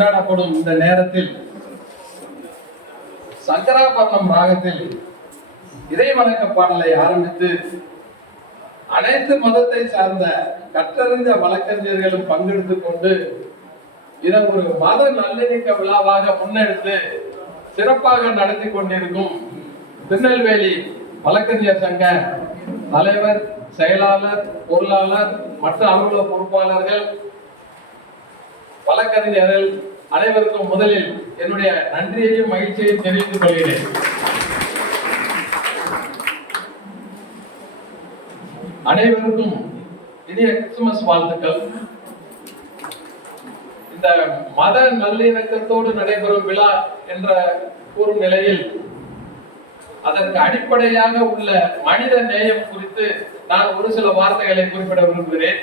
கொண்டாடப்படும் இந்த நேரத்தில் சங்கராபரணம் ராகத்தில் இறை வணக்க பாடலை ஆரம்பித்து அனைத்து மதத்தை சார்ந்த கற்றறிந்த வழக்கறிஞர்களும் பங்கெடுத்துக் கொண்டு இதை ஒரு மத நல்லிணக்க விழாவாக முன்னெடுத்து சிறப்பாக நடத்தி கொண்டிருக்கும் திருநெல்வேலி வழக்கறிஞர் சங்க தலைவர் செயலாளர் பொருளாளர் மற்ற அலுவலக பொறுப்பாளர்கள் வழக்கறிஞர்கள் அனைவருக்கும் முதலில் என்னுடைய நன்றியையும் மகிழ்ச்சியையும் தெரிவித்துக் கொள்கிறேன். அனைவருக்கும் இனிய கிறிஸ்துமஸ் வாழ்த்துக்கள். இந்த மத நல்லிணக்கத்தோடு நடைபெறும் விழா என்ற கூறும் நிலையில் அதற்கு அடிப்படையாக உள்ள மனித நேயம் குறித்து நான் ஒரு சில வார்த்தைகளை குறிப்பிட விரும்புகிறேன்.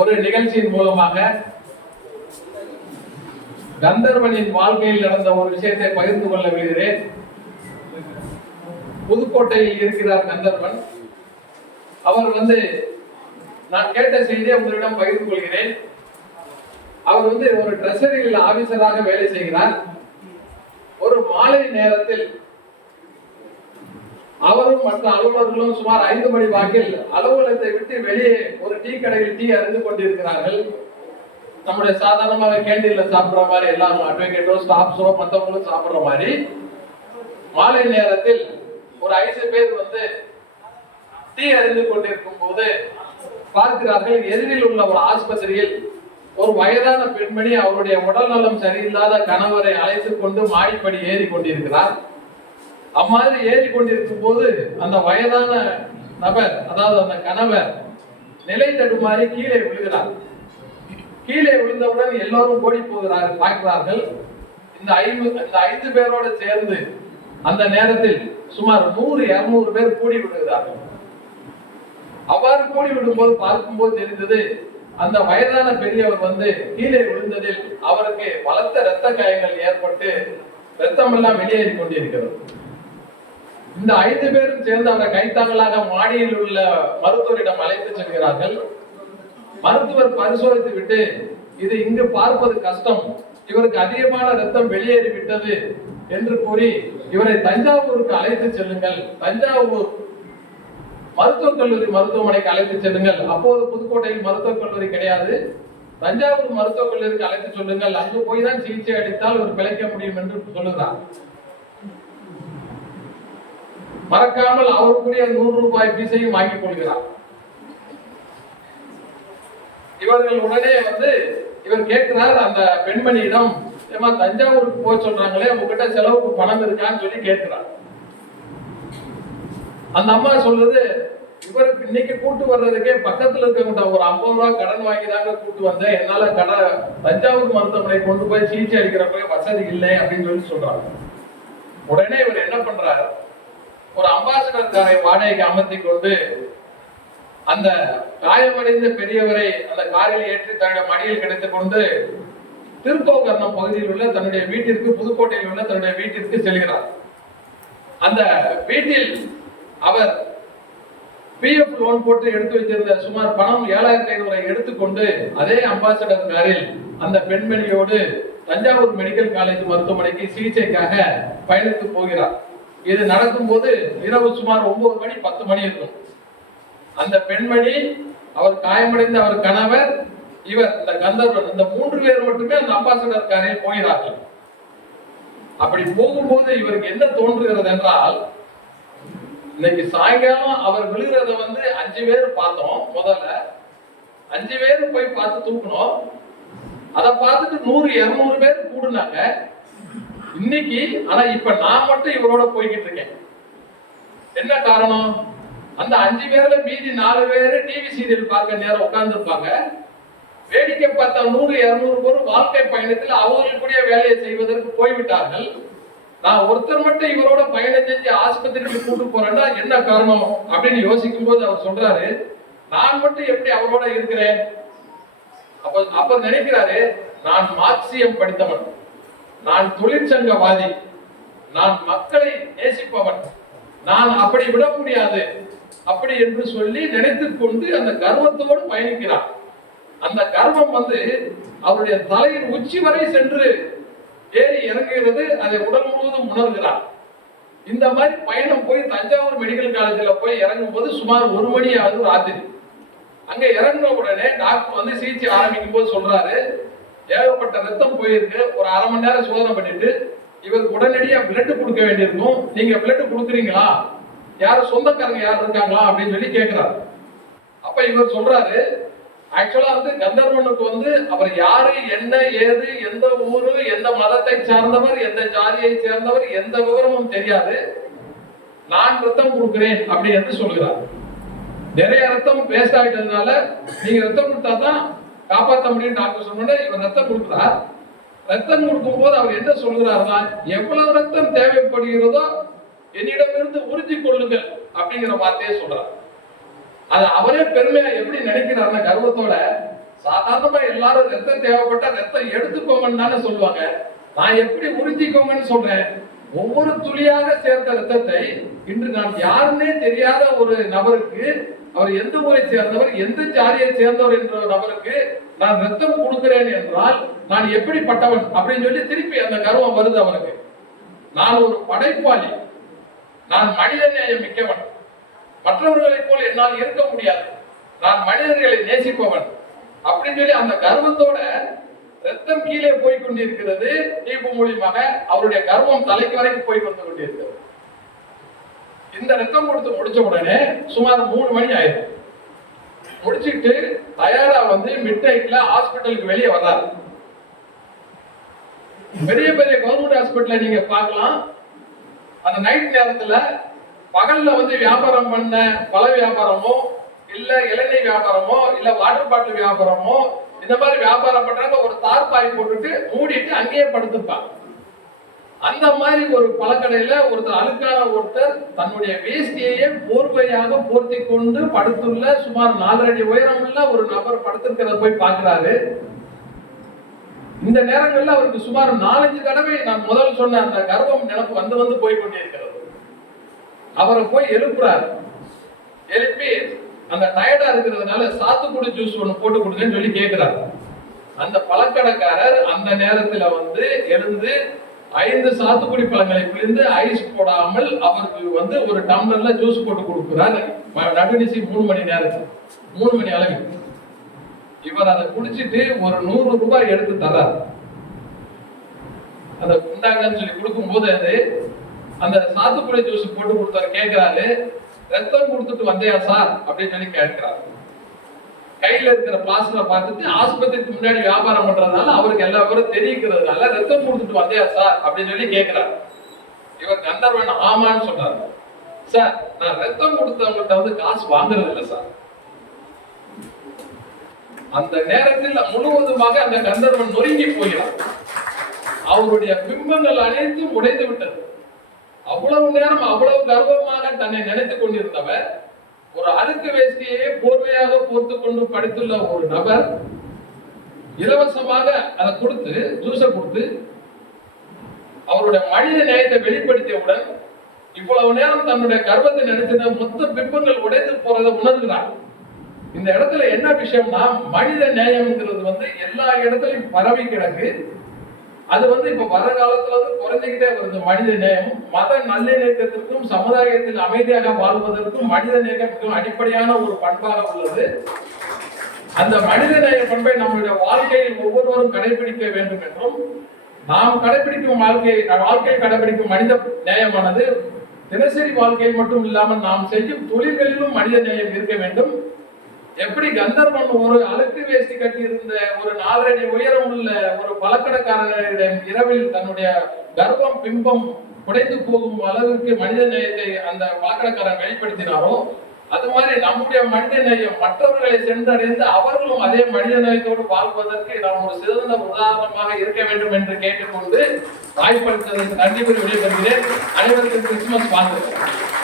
ஒரு நிகழ்ச்சியின் மூலமாக கந்தர்வனின் வாழ்க்கையில் நடந்த ஒரு விஷயத்தை பகிர்ந்து கொள்ள விடுகிறேன் புதுக்கோட்டையில் இருக்கிறார் கந்தர்வன். அவர் வந்து நான் கேட்ட செய்தியை உங்களிடம் பகிர்ந்து கொள்கிறேன். அவர் வந்து ஒரு ட்ரெஷரியில் ஆபீசராக வேலை செய்கிறார். ஒரு மாலை நேரத்தில் அவரும் மற்ற அலுவலர்களும் சுமார் ஐந்து மணி வாக்கில் அலுவலகத்தை விட்டு வெளியே ஒரு டீ கடையில் டீ அறிந்து கொண்டிருக்கிறார்கள். நம்முடைய சாதாரணமாக கேண்டீன்ல சாப்பிடுற மாதிரி எல்லாரும் அட்வொகேட்டோ ஸ்டாஃப்ஸோ மற்றவங்களும் சாப்பிடுற மாதிரி மாலை நேரத்தில் ஒரு ஐந்து பேர் வந்து டீ அறிந்து கொண்டிருக்கும் போது பார்க்கிறார்கள். எதிரில் உள்ள ஒரு ஆஸ்பத்திரியில் ஒரு வயதான பெண்மணி அவருடைய உடல் நலம் சரியில்லாத கணவரை அழைத்துக் கொண்டு மாடிப்படி ஏறி கொண்டிருக்கிறார். அம்மாதிரி ஏறி கொண்டிருக்கும் போது அந்த வயதான நபர் அதாவது அந்த கணவர் நிலை தடுமாறி கீழே விழுகிறார். கீழே விழுந்தவுடன் எல்லோரும் ஓடி போகிறார்கள் பார்க்கிறார்கள். இந்த ஐந்து இந்த ஐந்து பேரோடு சேர்ந்து அந்த நேரத்தில் சுமார் நூறு இருநூறு பேர் கூடி விடுகிறார்கள் அவ்வாறு கூடி விடும்போது பார்க்கும்போது தெரிந்தது அந்த வயதான பெரியவர் வந்து கீழே விழுந்ததில் அவருக்கு பலத்த இரத்த காயங்கள் ஏற்பட்டு ரத்தம் எல்லாம் வெளியேறி கொண்டிருக்கிறது. இந்த ஐந்து பேரும் சேர்ந்து அவரை கைத்தாங்களாக மாடியில் உள்ள மருத்துவரிடம் அழைத்து செல்கிறார்கள். மருத்துவர் பரிசோதித்து விட்டு இது இங்கு பார்ப்பது கஷ்டம் இவருக்கு அதிகமான ரத்தம் வெளியேறி விட்டது என்று கூறி இவரை தஞ்சாவூருக்கு அழைத்து செல்லுங்கள். தஞ்சாவூர் மருத்துவக் கல்லூரி மருத்துவமனைக்கு அழைத்து செல்லுங்கள். அப்போது புதுக்கோட்டையில் மருத்துவக் கல்லூரி கிடையாது. தஞ்சாவூர் மருத்துவக் கல்லூரிக்கு அழைத்து சொல்லுங்கள். அங்கு போய் தான் சிகிச்சை அளித்தால் ஒரு பிழைக்க முடியும் என்று சொல்லுகிறார். மறக்காமல் அவருக்குரிய நூறு ரூபாய் பீஸையும் வாங்கிக் கொள்கிறார். இவர்கள் உடனே வந்து இவர் கேட்கிறார் அந்த பெண்மணியிடம் ஏமா தஞ்சாவூருக்கு போக சொல்றாங்களே உங்ககிட்ட செலவுக்கு பணம் இருக்கான்னு சொல்லி கேட்கிறார். அந்த அம்மா சொல்றது இவருக்கு இன்னைக்கு கூட்டு வர்றதுக்கே பக்கத்துல இருக்கவங்க ஒரு ஐம்பது ரூபா கடன் வாங்கி தாங்க கூட்டு வந்தேன். என்னால கடன் தஞ்சாவூர் மருத்துவமனை கொண்டு போய் சிகிச்சை அளிக்கிறப்ப வசதி இல்லை அப்படின்னு சொல்லி சொல்றாங்க. உடனே இவர் என்ன பண்றாரு ஒரு அம்பாசடர் காரை வாடகைக்கு அமர்த்தி கொண்டு அந்த காயமடைந்த பெரியவரை அந்த காரில் ஏற்றி தன்னுடைய மடியில் கிடைத்துக் கொண்டு திருக்கோகர்ணம் பகுதியில் உள்ள தன்னுடைய வீட்டிற்கு புதுக்கோட்டையில் உள்ள தன்னுடைய வீட்டிற்கு செல்கிறார். அந்த வீட்டில் அவர் பிஎஃப் லோன் போட்டு எடுத்து வைத்திருந்த சுமார் பணம் ஏழாயிரத்தி ஐநூறை எடுத்துக்கொண்டு அதே அம்பாசடர் காரில் அந்த பெண்மணியோடு தஞ்சாவூர் மெடிக்கல் காலேஜ் மருத்துவமனைக்கு சிகிச்சைக்காக பயணித்து போகிறார். இது நடக்கும்போது இரவு சுமார் ஒன்பது மணி பத்து மணி இருக்கும். அந்த பெண்மணி அவர் காயமடைந்த அவர் கணவர் இவர் இந்த கந்தர்வன் இந்த மூன்று பேர் மட்டுமே அந்த அம்பாசடர் காரில் போகிறார்கள். அப்படி போகும்போது இவருக்கு என்ன தோன்றுகிறது என்றால் இன்னைக்கு சாயங்காலம் அவர் விழுகிறத வந்து அஞ்சு பேர் பார்த்தோம் முதல்ல. அஞ்சு பேர் போய் பார்த்து தூக்கணும் அதை பார்த்துட்டு நூறு இருநூறு பேர் கூடுனாங்க. இன்னைக்கு ஆனா இப்ப நான் மட்டும் இவரோட போய்கிட்டு இருக்கேன். என்ன காரணம்? அந்த அஞ்சு பேர்ல மீதி நாலு பேரு டிவி சீரியல் பார்க்க நேரம் உட்கார்ந்து இருப்பாங்க வேடிக்கை பார்த்த நூறு இருநூறு பேர் வாழ்க்கை பயணத்தில் அவர்களுக்குரிய வேலையை செய்வதற்கு போய்விட்டார்கள். நான் ஒருத்தர் மட்டும் இவரோட பயணம் செஞ்சு ஆஸ்பத்திரிக்கு கூட்டு போறேன்னா என்ன காரணம்? அப்படின்னு யோசிக்கும் போது அவர் சொல்றாரு நான் மட்டும் எப்படி அவரோட இருக்கிறேன்? அப்ப அப்ப நினைக்கிறாரு நான் மார்க்சியம் படித்தவன். நான் தொழிற்சங்கவாதி. நான் மக்களை நேசிப்பவன். நான் அப்படி விட முடியாது. அப்படி என்று சொல்லி நினைத்துக் கொண்டு அந்த கர்வத்தோடு பயணிக்கிறார் அந்த கர்வம் வந்து அவருடைய தலையின் உச்சி வரை சென்று ஏறி இறங்குகிறது. அதை உடல் முழுவதும் உணர்கிறார் இந்த மாதிரி பயணம் போய் தஞ்சாவூர் மெடிக்கல் காலேஜில் போய் இறங்கும் போது சுமார் ஒரு மணி ஆகுது ராத்திரி. அங்க இறங்கின உடனே டாக்டர் வந்து சிகிச்சை ஆரம்பிக்கும் போது சொல்றாரு ஏகப்பட்ட ரத்தம் போயிருக்கு. ஒரு அரை மணி நேரம் சோதனை பண்ணிட்டு இவருக்கு உடனடியா பிளட் கொடுக்க வேண்டியிருக்கும் நீங்க பிளட் கொடுக்குறீங்களா? யார் சொந்தக்காரங்க யார் இருக்காங்களா? அப்படின்னு சொல்லி கேட்கிறாரு அப்ப இவர் சொல்றாரு ஆக்சுவலா வந்து கந்தர்வனுக்கு வந்து அவர் யாரு என்ன ஏது எந்த ஊரு எந்த மதத்தை சார்ந்தவர் எந்த ஜாதியை சேர்ந்தவர் எந்த விவரமும் தெரியாது. நான் ரத்தம் கொடுக்கிறேன் அப்படி என்று சொல்கிறார் நிறைய ரத்தம் வேஸ்ட் ஆயிட்டதுனால நீங்க ரத்தம் கொடுத்தா தான் காப்பாற்ற முடியும் டாக்டர் சொன்னோட இவர் ரத்தம் கொடுக்குறார். ரத்தம் கொடுக்கும் போது அவர் என்ன சொல்கிறாருன்னா எவ்வளவு ரத்தம் தேவைப்படுகிறதோ என்னிடமிருந்து உறிஞ்சி கொள்ளுங்கள் அப்படிங்கிற வார்த்தையை சொல்றார். அது அவரே பெருமையா எப்படி நினைக்கிறாருன்னா கர்வத்தோட சாதாரணமா எல்லாரும் ரத்தம் தேவைப்பட்டா ரத்தம் எடுத்துக்கோங்கன்னு தானே சொல்லுவாங்க. நான் எப்படி உறிஞ்சிக்கோங்கன்னு சொல்றேன்? ஒவ்வொரு துளியாக சேர்த்த ரத்தத்தை இன்று நான் யாருன்னே தெரியாத ஒரு நபருக்கு அவர் எந்த ஊரை சேர்ந்தவர் எந்த ஜாதியை சேர்ந்தவர் என்ற நபருக்கு நான் ரத்தம் கொடுக்கிறேன் என்றால் நான் எப்படிப்பட்டவன் அப்படின்னு சொல்லி திருப்பி அந்த கர்வம் வருது அவருக்கு. நான் ஒரு படைப்பாளி. நான் மனித நேயம் மிக்கவன். மற்றவர்களைப் போல் என்னால் இருக்க முடியாது. நான் மனிதர்களை நேசிப்பவன். அப்படின்னு சொல்லி அந்த கர்வத்தோட ரத்தம் கீழே போய் கொண்டிருக்கிறது தீபு மூலியமாக அவருடைய கர்வம் தலைக்கு வரைக்கும் போய் வந்து கொண்டிருக்கிறது. இந்த ரத்தம் கொடுத்து முடிச்ச உடனே சுமார் மூணு மணி ஆயிடும் முடிச்சிட்டு தயாரா வந்து மிட் நைட்ல ஹாஸ்பிட்டலுக்கு வெளியே வரார் பெரிய பெரிய கவர்மெண்ட் ஹாஸ்பிட்டல நீங்க பார்க்கலாம். அந்த நைட் நேரத்துல பகல்ல வந்து வியாபாரம் பண்ண பழ வியாபாரமோ இல்ல இளநீர் வியாபாரமோ இல்ல வாட்டர் பாட்டில் வியாபாரமோ இந்த மாதிரி வியாபாரம் பண்றாங்க ஒரு தார்பாய் போட்டுட்டு மூடிட்டு அங்கேயே படுத்துப்பாங்க. அந்த மாதிரி ஒரு பழக்கடையில ஒருத்தர் அழுக்கான ஒருத்தர் தன்னுடைய வேஷ்டியையே போர்வையாக போர்த்தி கொண்டு படுத்துள்ள சுமார் நாலரை உயரம் உயரமுள்ள ஒரு நபர் படுத்திருக்கிறத போய் பார்க்கிறாரு. இந்த நேரங்கள்ல அவருக்கு சுமார் நாலஞ்சு தடவை நான் முதல் சொன்ன அந்த கர்வம் நினப்பு வந்து வந்து போய் கொண்டிருக்கிறது. அவரை போய் எழுப்புறாரு. எழுப்பி அந்த டயர்டா இருக்கிறதுனால சாத்துக்குடி ஜூஸ் ஒன்று போட்டு கொடுங்கன்னு சொல்லி கேட்கிறாரு அந்த பழக்கடைக்காரர் அந்த நேரத்துல வந்து எழுந்து ஐந்து சாத்துக்குடி பழங்களை பிழிந்து ஐஸ் போடாமல் அவருக்கு வந்து ஒரு டம்ளர்ல ஜூஸ் போட்டு கொடுக்கிறார். நடுநிசி மூணு மணி நேரத்துக்கு மூணு மணி அளவு இவர் அதை குடிச்சிட்டு ஒரு நூறு ரூபாய் எடுத்து தர்றார். அந்த குண்டாங்கன்னு சொல்லி கொடுக்கும்போது அது அந்த சாத்துக்குடி ஜூஸ் போட்டு கொடுத்தவர் கேட்கிறாரு ரத்தம் கொடுத்துட்டு வந்தையா சார்? அப்படின்னு சொல்லி கேட்கிறாரு. கையில இருக்கிற பிளாஸ்டரை பார்த்துட்டு ஆஸ்பத்திரிக்கு முன்னாடி வியாபாரம் பண்றதுனால அவருக்கு எல்லா பேரும் தெரிவிக்கிறதுனால ரத்தம் கொடுத்துட்டு வந்தியா சார் அப்படின்னு சொல்லி கேட்கிறாரு இவர் கந்தர்வன் ஆமான்னு சொல்றாரு. சார் நான் ரத்தம் கொடுத்தவங்கள்ட்ட வந்து காசு வாங்குறது இல்லை சார் அந்த நேரத்தில் முழுவதுமாக அந்த கந்தர்வன் நொறுங்கி போகிறார் அவருடைய பிம்பங்கள் அனைத்தும் உடைந்து விட்டது. அவ்வளவு நேரம் அவ்வளவு கர்வமாக தன்னை நினைத்துக் கொண்டிருந்தவர் ஒரு அழுக்கு வேஷ்டியை போர்வையாக போர்த்து கொண்டு படித்துள்ள ஒரு நபர் இலவசமாக அதை கொடுத்து ஜூஸை கொடுத்து அவருடைய மனித நேயத்தை வெளிப்படுத்தியவுடன் இவ்வளவு நேரம் தன்னுடைய கர்வத்தை நினைச்சத மொத்த பிம்பங்கள் உடைத்து போறதை உணர்கிறார். இந்த இடத்துல என்ன விஷயம்னா மனித நேயம்ங்கிறது வந்து எல்லா இடத்துலயும் பரவி கிடக்கு. அது வந்து இப்ப வர காலத்துல வந்து குறைஞ்சுக்கிட்டே வருது. மனித நேயம் மத நல்லிணக்கத்திற்கும் சமுதாயத்தில் அமைதியாக வாழ்வதற்கும் மனித நேயம் அடிப்படையான ஒரு பண்பாக உள்ளது. அந்த மனித நேய பண்பை நம்முடைய வாழ்க்கையில் ஒவ்வொருவரும் கடைபிடிக்க வேண்டும் என்றும் நாம் கடைபிடிக்கும் வாழ்க்கை வாழ்க்கையில் கடைபிடிக்கும் மனித நேயமானது தினசரி வாழ்க்கையில் மட்டும் இல்லாமல் நாம் செய்யும் தொழில்களிலும் மனித நேயம் இருக்க வேண்டும். எப்படி கந்தர்வன் ஒரு அழுக்கு வேஷ்டி கட்டியிருந்த ஒரு நாலடி உயரம் உள்ள ஒரு பழக்கடக்காரரிடம் இரவில் தன்னுடைய கர்வம் பிம்பம் உடைந்து போகும் அளவிற்கு மனித நேயத்தை அந்த பழக்கடக்காரன் வெளிப்படுத்தினாரோ அது மாதிரி நம்முடைய மனித நேயம் மற்றவர்களை சென்றடைந்து அவர்களும் அதே மனித நேயத்தோடு வாழ்வதற்கு நாம் ஒரு சிறந்த உதாரணமாக இருக்க வேண்டும் என்று கேட்டுக்கொண்டு வாய்ப்பளித்ததற்கு நன்றி கூறி விடைபெறுகிறேன். அனைவருக்கும் கிறிஸ்துமஸ் வாழ்த்துக்கள்.